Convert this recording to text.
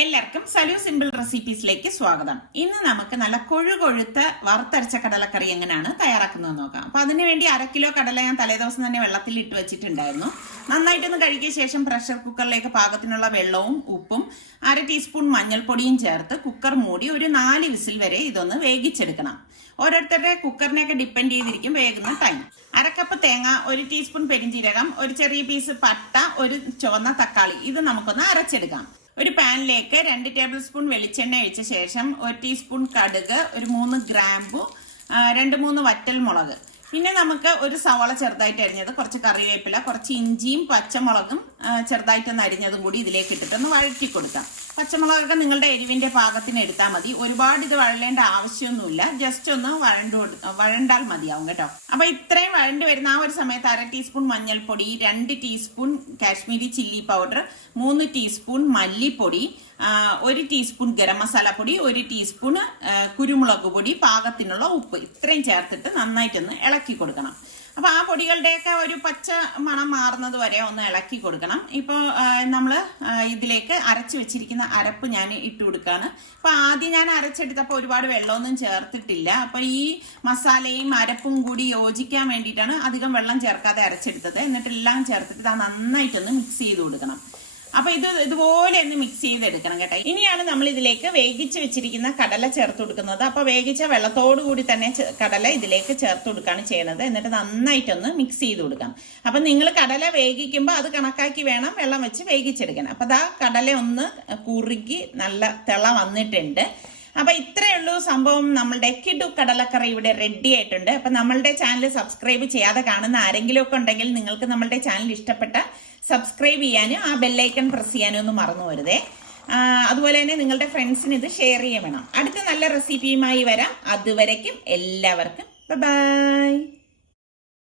എല്ലാവർക്കും സലു സിമ്പിൾ റെസിപ്പീസിലേക്ക് സ്വാഗതം. ഇന്ന് നമുക്ക് നല്ല കൊഴുകൊഴുത്ത വറുത്തരച്ച കടലക്കറി എങ്ങനെയാണ് തയ്യാറാക്കുന്നത് നോക്കാം. അപ്പൊ അതിനുവേണ്ടി 1/2 കിലോ കടല ഞാൻ തലേദിവസം തന്നെ വെള്ളത്തിൽ ഇട്ട് വെച്ചിട്ടുണ്ടായിരുന്നു. നന്നായിട്ടൊന്ന് കഴുകിയ ശേഷം പ്രഷർ കുക്കറിലേക്ക് പാകത്തിനുള്ള വെള്ളവും ഉപ്പും 1/2 ടീസ്പൂൺ മഞ്ഞൾപ്പൊടിയും ചേർത്ത് കുക്കർ മൂടി ഒരു 4 വിസിൽ വരെ ഇതൊന്ന് വേവിച്ചെടുക്കണം. ഓരോരുത്തരുടെ കുക്കറിനെയൊക്കെ ഡിപ്പെൻഡ് ചെയ്തിരിക്കും വേകുന്ന ടൈം. 1/2 കപ്പ് തേങ്ങ, 1 ടീസ്പൂൺ പെരിഞ്ജീരകം, ഒരു ചെറിയ പീസ് പട്ട, ഒരു ചുവന്ന തക്കാളി, ഇത് നമുക്കൊന്ന് അരച്ചെടുക്കാം. ഒരു പാനിലേക്ക് 2 ടേബിൾ സ്പൂൺ വെളിച്ചെണ്ണ ഒഴിച്ച ശേഷം 1 ടീസ്പൂൺ കടുക്, ഒരു 3 ഗ്രാമ്പു, 2-3 വറ്റൽ മുളക്, പിന്നെ നമുക്ക് ഒരു സവാള ചെറുതായിട്ട് അരിഞ്ഞത്, കുറച്ച് കറിവേപ്പില, കുറച്ച് ഇഞ്ചിയും പച്ചമുളകും ചെറുതായിട്ടൊന്ന് അരിഞ്ഞതും കൂടി ഇതിലേക്ക് ഇട്ടിട്ടൊന്ന് വഴറ്റി കൊടുക്കാം. പച്ചമുളകൊക്കെ നിങ്ങളുടെ എരിവിന്റെ പാകത്തിന് എടുത്താൽ മതി. ഒരുപാട് ഇത് വഴലേണ്ട ആവശ്യമൊന്നുമില്ല, ജസ്റ്റ് ഒന്ന് വഴണ്ടാൽ മതിയാവും കേട്ടോ. അപ്പൊ ഇത്രയും വഴണ്ടി വരുന്ന ആ ഒരു സമയത്ത് 1/2 ടീസ്പൂൺ മഞ്ഞൾപ്പൊടി, 2 teaspoon Kashmiri chilli powder, 3 teaspoon മല്ലിപ്പൊടി, 1 ടീസ്പൂൺ ഗരം മസാല പൊടി, 1 ടീസ്പൂൺ കുരുമുളക് പൊടി, പാകത്തിനുള്ള ഉപ്പ്, ഇത്രയും ചേർത്തിട്ട് നന്നായിട്ടൊന്ന് ഇളക്കി കൊടുക്കണം. അപ്പൊ ആ പൊടികളുടെയൊക്കെ ഒരു പച്ച മണം മാറുന്നത് വരെ ഒന്ന് ഇളക്കി കൊടുക്കണം. ഇപ്പോൾ നമ്മൾ ഇതിലേക്ക് അരച്ചു വെച്ചിരിക്കുന്ന അരപ്പ് ഞാൻ ഇട്ട് കൊടുക്കാണ്. അപ്പൊ ആദ്യം ഞാൻ അരച്ചെടുത്തപ്പോൾ ഒരുപാട് വെള്ളമൊന്നും ചേർത്തിട്ടില്ല. അപ്പൊ ഈ മസാലയും അരപ്പും കൂടി യോജിക്കാൻ വേണ്ടിയിട്ടാണ് അധികം വെള്ളം ചേർക്കാതെ അരച്ചെടുത്തത്. എന്നിട്ട് എല്ലാം ചേർത്തിട്ട് നന്നായിട്ടൊന്ന് മിക്സ് ചെയ്ത് കൊടുക്കണം. അപ്പൊ ഇതുപോലെ ഒന്ന് മിക്സ് ചെയ്തെടുക്കണം കേട്ടോ. ഇനിയാണ് നമ്മൾ ഇതിലേക്ക് വേവിച്ച് വെച്ചിരിക്കുന്ന കടല ചേർത്ത് കൊടുക്കുന്നത്. അപ്പൊ വേവിച്ച വെള്ളത്തോടു കൂടി തന്നെ കടല ഇതിലേക്ക് ചേർത്ത് കൊടുക്കുകയാണ് ചെയ്യുന്നത്. എന്നിട്ട് നന്നായിട്ടൊന്ന് മിക്സ് ചെയ്ത് കൊടുക്കാം. അപ്പൊ നിങ്ങൾ കടല വേവിക്കുമ്പോൾ അത് കണക്കാക്കി വേണം വെള്ളം വെച്ച് വേവിച്ചെടുക്കാൻ. അപ്പൊ ദാ കടല ഒന്ന് കുറുകി നല്ല തിള വന്നിട്ടുണ്ട്. അപ്പൊ ഇത്രയേ ഉള്ളൂ സംഭവം. നമ്മളുടെ കിടു കടലക്കറി ഇവിടെ റെഡി ആയിട്ടുണ്ട്. അപ്പൊ നമ്മളുടെ ചാനൽ സബ്സ്ക്രൈബ് ചെയ്യാതെ കാണുന്ന ആരെങ്കിലും ഒക്കെ ഉണ്ടെങ്കിൽ നിങ്ങൾക്ക് നമ്മളുടെ ചാനൽ ഇഷ്ടപ്പെട്ട സബ്സ്ക്രൈബ് ചെയ്യാനും ആ ബെല്ലൈക്കൺ പ്രസ് ചെയ്യാനും ഒന്നും മറന്നു വരുതേ. അതുപോലെ തന്നെ നിങ്ങളുടെ ഫ്രണ്ട്സിന് ഇത് ഷെയർ ചെയ്യണം. അടുത്ത നല്ല റെസിപ്പിയുമായി വരാം. അതുവരയ്ക്കും എല്ലാവർക്കും ബൈ.